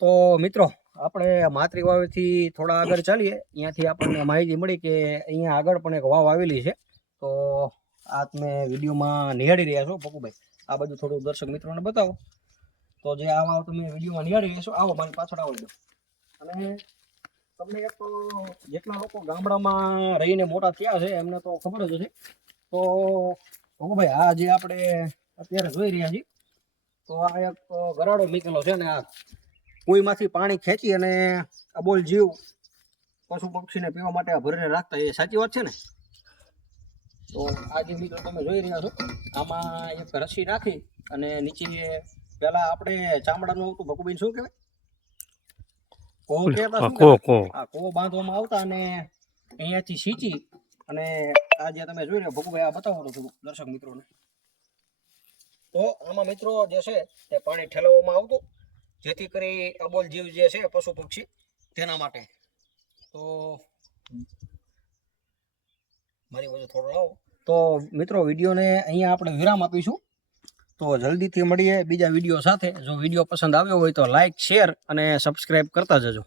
તો મિત્રો, આપણે માતૃ વાવેથી થોડા આગળ ચાલીએ. અહીંયાથી આપણને માહિતી મળી કે અહીંયા આગળ પણ એક વાવ આવેલી છે. તો આ તમે વિડીયોમાં નિહાળી રહ્યા છો પપ્પુભાઈ. આ બધું થોડું દર્શક મિત્રોને બતાવો. તો જે આ વાવ તમે વિડીયોમાં નિહાળી રહ્યા છો, આવો, મારી પાછળ આવો અને તમને એક તો જેટલા લોકો ગામડામાં રહીને મોટા થયા છે, એમને તો ખબર જ હશે. તો પપ્પુભાઈ, આ જે આપણે અત્યારે જોઈ રહ્યા છીએ, તો આ એક ગરાડો નીકળેલો છે ને આ કુઈમાંથી પાણી ખેંચી અને અબોલ જીવ પશુ પક્ષીને પીવા માટે ભરીને રાખતા એ સાચી વાત છે ને? તો આ જે મિત્રો તમે જોઈ રહ્યા છો આમાં એક રસી નાખી અને નીચે પેલા આપણે ચામડાનું હતું ભકુબીન શું કહેવાય? કહેતા કો કો આ કોહ બાંધવામાં આવતા અને અહીંયાથી સીંચી અને આ જે તમે જોઈ રહ્યા ભગુભાઈ આ બતાવો થોડું દર્શક મિત્રોને. તો આમાં મિત્રો જે છે તે પાણી ઠેલવવામાં આવતું. જેથી કરી અબોલ જીવ જે છે, પશુ પક્ષી, તેના માટે. તો મારી બાજુ થોડો લાવો તો મિત્રો, વિડીયોને અહીંયા આપણે વિરામ આપીશું. તો જલ્દીથી મળીએ બીજા વીડિયો સાથે. જો વીડિયો પસંદ આવ્યો હોય તો લાઈક શેર અને સબસ્ક્રાઈબ કરતા જજો.